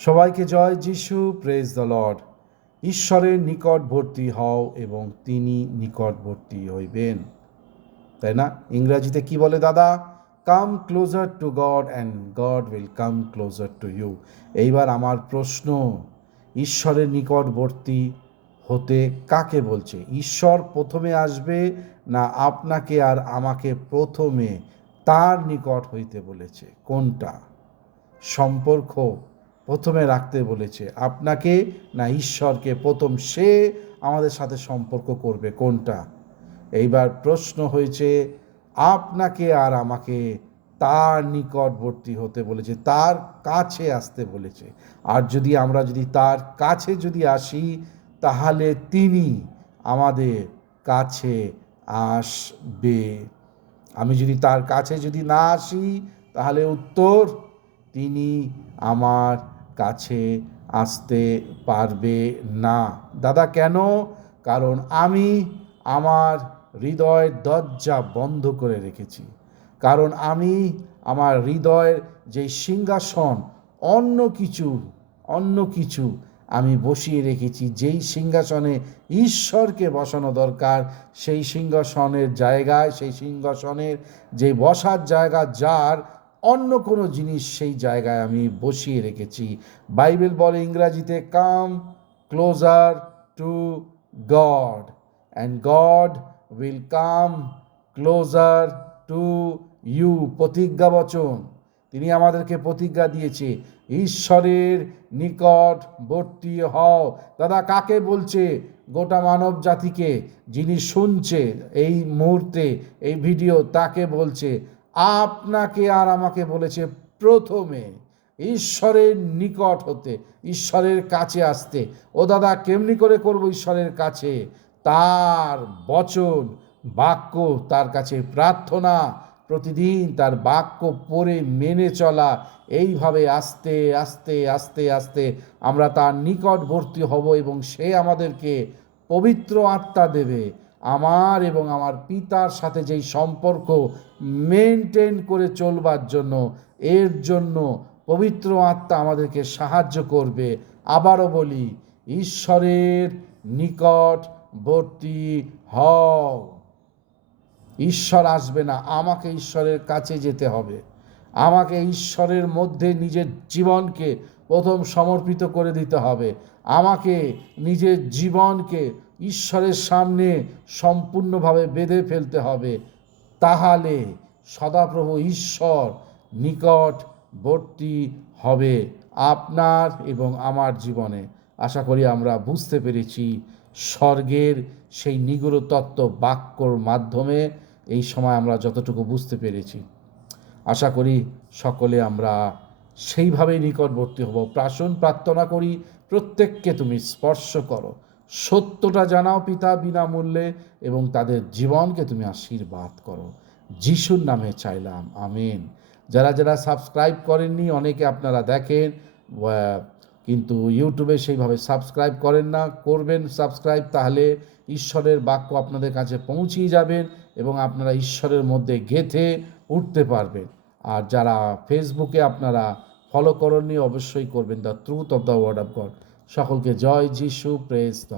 সবাইকে জয় যিশু praise the Lord ঈশ্বরের নিকটবর্তী হও এবং তিনি নিকটবর্তী হইবেন। তাই না? ইংরাজিতে কি বলে দাদা? Come closer to God and God will come closer to you এইবার আমার প্রশ্ন, ঈশ্বরের নিকটবর্তী হতে কাকে বলছে? ঈশ্বর প্রথমে আসবে না আপনাকে আর আমাকে প্রথমে? তার নিকট হইতে বলেছে। কোনটা? সম্পর্ক প্রথমে রাখতে বলেছে, আপনাকে না ঈশ্বরকে, প্রথম সে আমাদের সাথে সম্পর্ক করবে। কোনটা? এইবার প্রশ্ন হয়েছে, আপনাকে আর আমাকে তার নিকটবর্তী হতে বলেছে, তার কাছে আসতে বলেছে। আর যদি আমরা যদি তার কাছে যদি আসি, তাহলে তিনি আমাদের কাছে আসবে। আমি যদি তার কাছে যদি না আসি, তাহলে উত্তর, তিনি আমার কাছে আসতে পারবে না। দাদা, কেন? কারণ আমি আমার হৃদয়ের দরজা বন্ধ করে রেখেছি। কারণ আমি আমার হৃদয়ের যে সিংহাসন, অন্য কিছু অন্য কিছু আমি বসিয়ে রেখেছি। যেই সিংহাসনে ঈশ্বরকে বসানো দরকার, সেই সিংহাসনের জায়গায়, সেই সিংহাসনের যে বসার জায়গা, যার অন্য কোনো জিনিস সেই জায়গায় আমি বসিয়ে রেখেছি। বাইবেল বলে ইংরাজিতে come closer to God and God will come closer to you প্রতিজ্ঞা বচন। তিনি আমাদেরকে প্রতিজ্ঞা দিয়েছে, ঈশ্বরের নিকটবর্তী হও। দাদা, কাকে বলছে গোটা মানব জাতিকে? যিনি শুনছে এই মুহূর্তে, এই ভিডিও, তাকে বলছে আপনাকে আর আমাকে বলেছে প্রথমে ঈশ্বরের নিকট হতে, ঈশ্বরের কাছে আসতে। ও দাদা, কেমনি করে করব ঈশ্বরের কাছে? তার বচন, বাক্য, তার কাছে প্রার্থনা, প্রতিদিন তার বাক্য পড়ে মেনে চলা, এইভাবে আস্তে আস্তে আস্তে আস্তে আমরা তার নিকটবর্তী হব এবং সে আমাদেরকে পবিত্র আত্মা দেবে। আমার এবং আমার পিতার সাথে যেই সম্পর্ক মেনটেন করে চলবার জন্য, এর জন্য পবিত্র আত্মা আমাদেরকে সাহায্য করবে। আবারও বলি, ঈশ্বরের নিকটবর্তী হও। ঈশ্বর আসবে না, আমাকে ঈশ্বরের কাছে যেতে হবে। আমাকে ঈশ্বরের মধ্যে নিজের জীবনকে প্রথম সমর্পিত করে দিতে হবে। আমাকে নিজের জীবনকে ঈশ্বরের সামনে সম্পূর্ণভাবে বেঁধে ফেলতে হবে। তাহলে সদাপ্রভু ঈশ্বর নিকটবর্তী হবে আপনার এবং আমার জীবনে। আশা করি আমরা বুঝতে পেরেছি স্বর্গের সেই নিগুড় তত্ত্ব বাক্যর মাধ্যমে এই সময় আমরা যতটুকু বুঝতে পেরেছি। আশা করি সকলে আমরা সেইভাবেই নিকটবর্তী হব। প্রাসন প্রার্থনা করি, প্রত্যেককে তুমি স্পর্শ করো। সত্যটা জানাও পিতা বিনামূল্যে এবং তাদের জীবনকে তুমি আশীর্বাদ করো। যিশুর নামে চাইলাম, আমিন। যারা যারা সাবস্ক্রাইব করেননি, অনেকে আপনারা দেখেন কিন্তু ইউটিউবে সেইভাবে সাবস্ক্রাইব করেন না। করবেন সাবস্ক্রাইব, তাহলে ঈশ্বরের বাক্য আপনাদের কাছে পৌঁছিয়ে যাবেন। এবং আপনারা ঈশ্বরের মধ্যে গেথে উঠতে পারবেন। আর যারা ফেসবুকে আপনারা ফলো করেননি, অবশ্যই করবেন। The truth of the word of God সকলকে জয় যিশু প্রেস